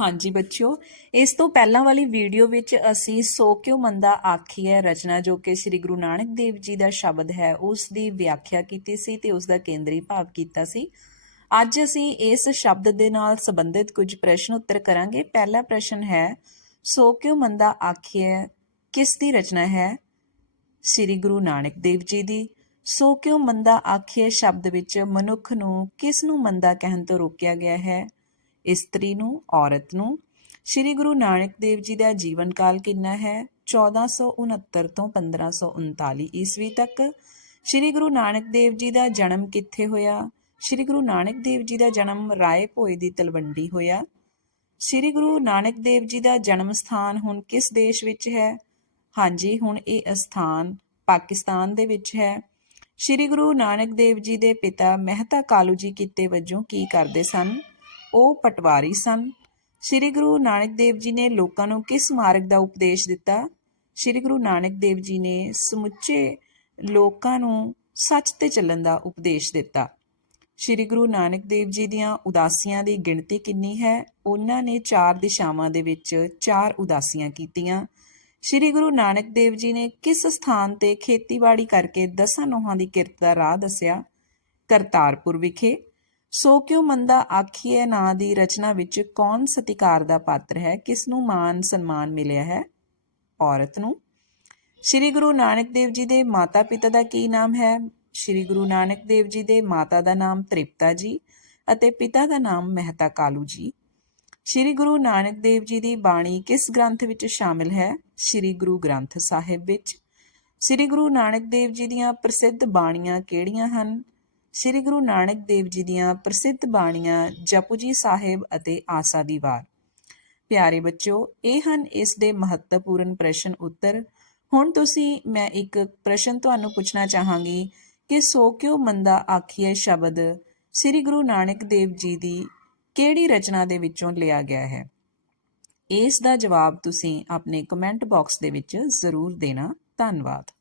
ਹਾਂਜੀ ਬੱਚਿਓ, ਇਸ ਤੋਂ ਪਹਿਲਾਂ ਵਾਲੀ ਵੀਡੀਓ ਵਿੱਚ ਅਸੀਂ ਸੋ ਕਿਉ ਮੰਦਾ ਆਖੀਐ ਰਚਨਾ ਜੋ ਕਿ ਸ੍ਰੀ ਗੁਰੂ ਨਾਨਕ ਦੇਵ ਜੀ ਦਾ ਸ਼ਬਦ ਹੈ, ਉਸ ਦੀ ਵਿਆਖਿਆ ਕੀਤੀ ਸੀ ਤੇ ਉਸ ਦਾ ਕੇਂਦਰੀ ਭਾਵ ਕੀਤਾ ਸੀ। ਅੱਜ ਅਸੀਂ ਇਸ ਸ਼ਬਦ ਦੇ ਨਾਲ ਸੰਬੰਧਿਤ ਕੁਝ ਪ੍ਰਸ਼ਨ ਉੱਤਰ ਕਰਾਂਗੇ। ਪਹਿਲਾ ਪ੍ਰਸ਼ਨ ਹੈ, ਸੋ ਕਿਉ ਮੰਦਾ ਆਖੀਐ, ਕਿਸ ਦੀ ਰਚਨਾ ਹੈ? ਸ੍ਰੀ ਗੁਰੂ ਨਾਨਕ ਦੇਵ ਜੀ ਦੀ। ਸੋ ਕਿਉ ਮੰਦਾ ਆਖੀਏ ਸ਼ਬਦ ਵਿੱਚ ਮਨੁੱਖ ਨੂੰ ਕਿਸ ਨੂੰ ਮੰਦਾ ਕਹਿਣ ਤੋਂ ਰੋਕਿਆ ਗਿਆ ਹੈ? ਇਸਤਰੀ ਨੂੰ, ਔਰਤ ਨੂੰ। ਸ੍ਰੀ ਗੁਰੂ ਨਾਨਕ ਦੇਵ ਜੀ ਦਾ ਜੀਵਨ ਕਾਲ ਕਿੰਨਾ ਹੈ? 1469 ਤੋਂ 1539 ਈਸਵੀ ਤੱਕ। ਸ੍ਰੀ ਗੁਰੂ ਨਾਨਕ ਦੇਵ ਜੀ ਦਾ ਜਨਮ ਕਿੱਥੇ ਹੋਇਆ? ਸ੍ਰੀ ਗੁਰੂ ਨਾਨਕ ਦੇਵ ਜੀ ਦਾ ਜਨਮ ਰਾਏ ਭੋਏ ਦੀ ਤਲਵੰਡੀ ਹੋਇਆ। ਸ੍ਰੀ ਗੁਰੂ ਨਾਨਕ ਦੇਵ ਜੀ ਦਾ ਜਨਮ ਸਥਾਨ ਹੁਣ ਕਿਸ ਦੇਸ਼ ਵਿੱਚ ਹੈ? ਹਾਂਜੀ, ਹੁਣ ਇਹ ਸਥਾਨ ਪਾਕਿਸਤਾਨ ਦੇ ਵਿੱਚ ਹੈ। ਸ੍ਰੀ ਗੁਰੂ ਨਾਨਕ ਦੇਵ ਜੀ ਦੇ ਪਿਤਾ ਮਹਿਤਾ ਕਾਲੂ ਜੀ ਕਿੱਤੇ ਵਜੋਂ ਕੀ ਕਰਦੇ ਸਨ? ਉਹ ਪਟਵਾਰੀ ਸਨ। ਸ੍ਰੀ ਗੁਰੂ ਨਾਨਕ ਦੇਵ ਜੀ ਨੇ ਲੋਕਾਂ ਨੂੰ ਕਿਸ ਮਾਰਗ ਦਾ ਉਪਦੇਸ਼ ਦਿੱਤਾ? ਸ੍ਰੀ ਗੁਰੂ ਨਾਨਕ ਦੇਵ ਜੀ ਨੇ ਸਮੁੱਚੇ ਲੋਕਾਂ ਨੂੰ ਸੱਚ ਤੇ ਚੱਲਣ ਦਾ ਉਪਦੇਸ਼ ਦਿੱਤਾ। ਸ੍ਰੀ ਗੁਰੂ ਨਾਨਕ ਦੇਵ ਜੀ ਦੀਆਂ ਉਦਾਸੀਆਂ ਦੀ ਗਿਣਤੀ ਕਿੰਨੀ ਹੈ? ਉਹਨਾਂ ਨੇ ਚਾਰ ਦਿਸ਼ਾਵਾਂ ਦੇ ਵਿੱਚ ਚਾਰ ਉਦਾਸੀਆਂ ਕੀਤੀਆਂ। ਸ੍ਰੀ ਗੁਰੂ ਨਾਨਕ ਦੇਵ ਜੀ ਨੇ ਕਿਸ ਸਥਾਨ ਤੇ ਖੇਤੀਬਾੜੀ ਕਰਕੇ ਦਸਾਂ ਨੋਹਾਂ ਦੀ ਕਿਰਤ ਦਾ ਰਾਹ ਦੱਸਿਆ? ਕਰਤਾਰਪੁਰ ਵਿਖੇ। ਸੋ ਕਿਉ ਮੰਦਾ ਆਖੀਏ ਨਾਂ ਦੀ ਰਚਨਾ ਵਿੱਚ ਕੌਣ ਸਤਿਕਾਰ ਦਾ ਪਾਤਰ ਹੈ? ਕਿਸ ਨੂੰ ਮਾਨ ਸਨਮਾਨ ਮਿਲਿਆ ਹੈ? ਔਰਤ ਨੂੰ। ਸ੍ਰੀ ਗੁਰੂ ਨਾਨਕ ਦੇਵ ਜੀ ਦੇ ਮਾਤਾ ਪਿਤਾ ਦਾ ਕੀ ਨਾਮ ਹੈ? ਸ੍ਰੀ ਗੁਰੂ ਨਾਨਕ ਦੇਵ ਜੀ ਦੇ ਮਾਤਾ ਦਾ ਨਾਮ ਤ੍ਰਿਪਤਾ ਜੀ ਅਤੇ ਪਿਤਾ ਦਾ ਨਾਮ ਮਹਿਤਾ ਕਾਲੂ ਜੀ। ਸ੍ਰੀ ਗੁਰੂ ਨਾਨਕ ਦੇਵ ਜੀ ਦੀ ਬਾਣੀ ਕਿਸ ਗ੍ਰੰਥ ਵਿੱਚ ਸ਼ਾਮਿਲ ਹੈ? ਸ੍ਰੀ ਗੁਰੂ ਗ੍ਰੰਥ ਸਾਹਿਬ ਵਿੱਚ। ਸ੍ਰੀ ਗੁਰੂ ਨਾਨਕ ਦੇਵ ਜੀ ਦੀਆਂ ਪ੍ਰਸਿੱਧ ਬਾਣੀਆਂ ਕਿਹੜੀਆਂ ਹਨ? ਸ੍ਰੀ ਗੁਰੂ ਨਾਨਕ ਦੇਵ ਜੀ ਦੀਆਂ ਪ੍ਰਸਿੱਧ ਬਾਣੀਆਂ ਜਪੂ ਜੀ ਸਾਹਿਬ ਅਤੇ ਆਸਾ ਦੀ ਵਾਰ। ਪਿਆਰੇ ਬੱਚਿਓ, ਇਹ ਹਨ ਇਸ ਦੇ ਮਹੱਤਵਪੂਰਨ ਪ੍ਰਸ਼ਨ ਉੱਤਰ। ਹੁਣ ਤੁਸੀਂ, ਮੈਂ ਇੱਕ ਪ੍ਰਸ਼ਨ ਤੁਹਾਨੂੰ ਪੁੱਛਣਾ ਚਾਹਾਂਗੀ ਕਿ ਸੋ ਕਿਉ ਮੰਦਾ ਆਖੀਏ ਸ਼ਬਦ ਸ੍ਰੀ ਗੁਰੂ ਨਾਨਕ ਦੇਵ ਜੀ ਦੀ ਕਿਹੜੀ ਰਚਨਾ ਦੇ ਵਿੱਚੋਂ ਲਿਆ ਗਿਆ ਹੈ? ਇਸ ਦਾ ਜਵਾਬ ਤੁਸੀਂ ਆਪਣੇ ਕਮੈਂਟ ਬਾਕਸ ਦੇ ਵਿੱਚ ਜ਼ਰੂਰ ਦੇਣਾ। ਧੰਨਵਾਦ।